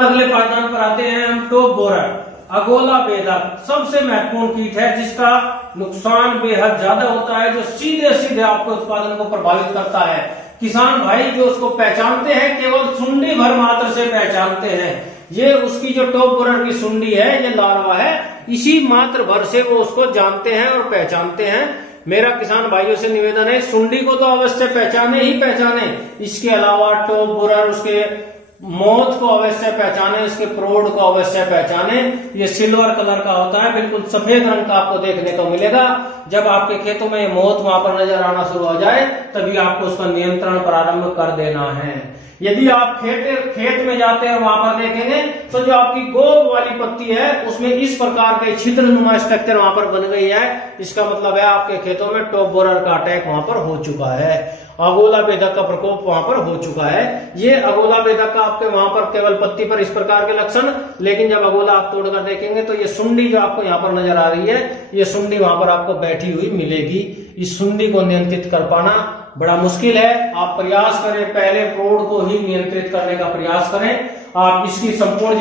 अगले पायदान पर आते हैं हम टॉप बोरर। अगोला बेधक सबसे महत्वपूर्ण कीट है जिसका नुकसान बेहद ज्यादा होता है, जो सीधे सीधे आपके उत्पादन को प्रभावित करता है। किसान भाई जो उसको पहचानते हैं केवल सुंडी भर मात्र से पहचानते हैं। ये उसकी जो टॉप बोरर की सुंडी है, ये लार्वा है, इसी मात्र भर से वो उसको जानते हैं और पहचानते हैं। मेरा किसान भाइयों से निवेदन है, सुंडी को तो अवश्य पहचाने ही पहचाने, इसके अलावा टॉप बोरर, उसके मोथ को अवश्य पहचाने, इसके प्रोड को अवश्य पहचाने। ये सिल्वर कलर का होता है, बिल्कुल सफेद रंग का आपको देखने को मिलेगा। जब आपके खेतों में ये मोथ वहां पर नजर आना शुरू हो जाए तभी आपको उसका नियंत्रण प्रारंभ कर देना है। यदि आप खेत में जाते हैं वहां पर देखेंगे तो जो आपकी गोब वाली पत्ती है उसमें इस प्रकार के छिद्रनुमा स्ट्रक्चर वहां पर बन गई है। इसका मतलब है आपके खेतों में टॉप बोरर का अटैक वहां पर हो चुका है, अगोला बेधक का प्रकोप वहां पर हो चुका है। ये अगोला बेधक का आपके वहां पर केवल पत्ती पर इस प्रकार के लक्षण, लेकिन जब अगोला आप तोड़कर देखेंगे तो ये सुंडी जो आपको यहाँ पर नजर आ रही है, ये सुंडी वहां पर आपको बैठी हुई मिलेगी। इस सुंडी को नियंत्रित कर पाना बड़ा मुश्किल है। आप प्रयास करें, पहले प्रोड को ही नियंत्रित करने का प्रयास करें। आप इसकी संपूर्ण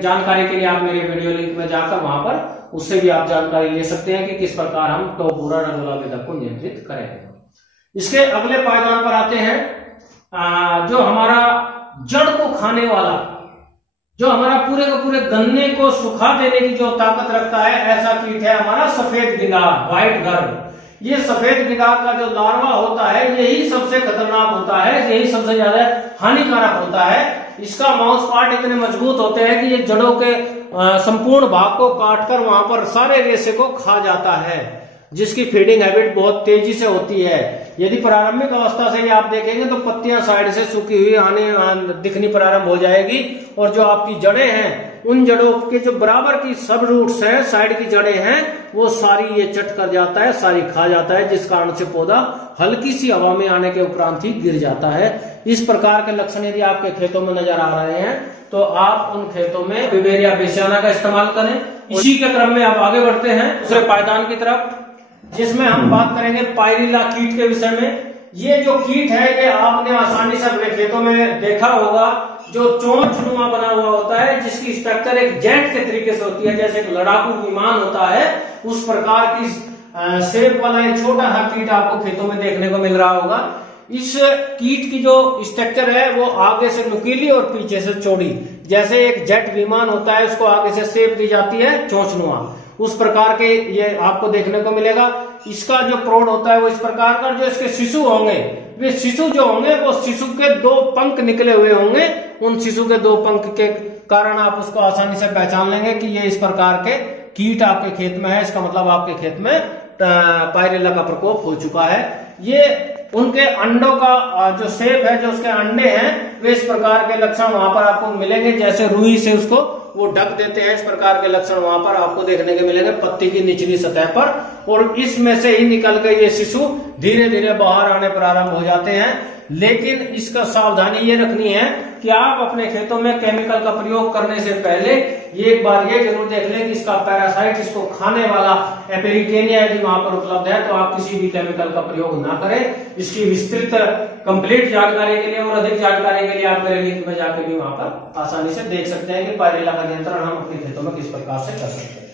जानकारी के लिए आप मेरे वीडियो लिंक में जाकर वहां पर उससे भी आप जानकारी ले सकते हैं कि किस प्रकार हम टॉप बोरर अगोला बेधक को नियंत्रित करें। इसके अगले पायदान पर आते हैं जो हमारा जड़ को खाने वाला, जो हमारा पूरे के पूरे गन्ने को सुखा देने की जो ताकत रखता है, ऐसा कीट है हमारा सफेद गिंगार, व्हाइट गर्म। ये सफेद गिंगार का जो लार्वा होता है यही सबसे खतरनाक होता है, यही सबसे ज्यादा हानिकारक होता है। इसका माउस पार्ट इतने मजबूत होते हैं कि ये जड़ों के संपूर्ण भाग को काटकर वहां पर सारे रेशे को खा जाता है, जिसकी फीडिंग हैबिट बहुत तेजी से होती है। यदि प्रारंभिक अवस्था से आप देखेंगे तो पत्तियां साइड से सूखी हुई दिखनी प्रारंभ हो जाएगी, और जो आपकी जड़ें हैं उन जड़ों के जो बराबर की सब रूट्स हैं, साइड की जड़ें हैं, वो सारी ये चट कर जाता है, सारी खा जाता है, जिस कारण से पौधा हल्की सी हवा में आने के उपरांत ही गिर जाता है। इस प्रकार के लक्षण यदि आपके खेतों में नजर आ रहे हैं तो आप उन खेतों में बिवेरिया बेसियाना का इस्तेमाल करें। इसी के क्रम में आप आगे बढ़ते हैं दूसरे पायदान की तरफ, जिसमें हम बात करेंगे पायरिल्ला कीट के विषय में। ये जो कीट है ये आपने आसानी से अपने खेतों में देखा होगा, जो चोंचनुमा बना हुआ होता है, जिसकी स्ट्रक्चर एक जेट के तरीके से होती है, जैसे एक लड़ाकू विमान होता है उस प्रकार की शेप वाला एक छोटा सा कीट आपको खेतों में देखने को मिल रहा होगा। इस कीट की जो स्ट्रक्चर है वो आगे से नुकीली और पीछे से चौड़ी, जैसे एक जेट विमान होता है उसको आगे से शेप दी जाती है चोंचनुमा, उस प्रकार के ये आपको देखने को मिलेगा। इसका जो प्रोड होता है वो इस प्रकार का, जो इसके शिशु होंगे, वे शिशु जो होंगे वो शिशु के 2 पंख निकले हुए होंगे। उन शिशु के 2 पंख के कारण आप उसको आसानी से पहचान लेंगे कि ये इस प्रकार के कीट आपके खेत में है। इसका मतलब आपके खेत में पायरिल्ला का प्रकोप हो चुका है। ये उनके अंडों का जो शेप है, जो उसके अंडे हैं, वे इस प्रकार के लक्षण वहां पर आपको मिलेंगे, जैसे रुई से उसको वो ढक देते हैं। इस प्रकार के लक्षण वहां पर आपको देखने के मिलेंगे पत्ती की निचली सतह पर, और इसमें से ही निकल के ये शिशु धीरे धीरे बाहर आने प्रारंभ हो जाते हैं। लेकिन इसका सावधानी ये रखनी है कि आप अपने खेतों में केमिकल का प्रयोग करने से पहले एक बार ये जरूर देख लें कि इसका पैरासाइट, इसको खाने वाला एपेरिकेनिया यदि वहां पर उपलब्ध है तो आप किसी भी केमिकल का प्रयोग ना करें। इसकी विस्तृत कंप्लीट जानकारी के लिए और अधिक जानकारी के लिए आप मेरे लिंक में जाकर भी वहां पर आसानी से देख सकते हैं कि पायरिल्ला का नियंत्रण हम अपने खेतों में किस प्रकार से कर सकते हैं।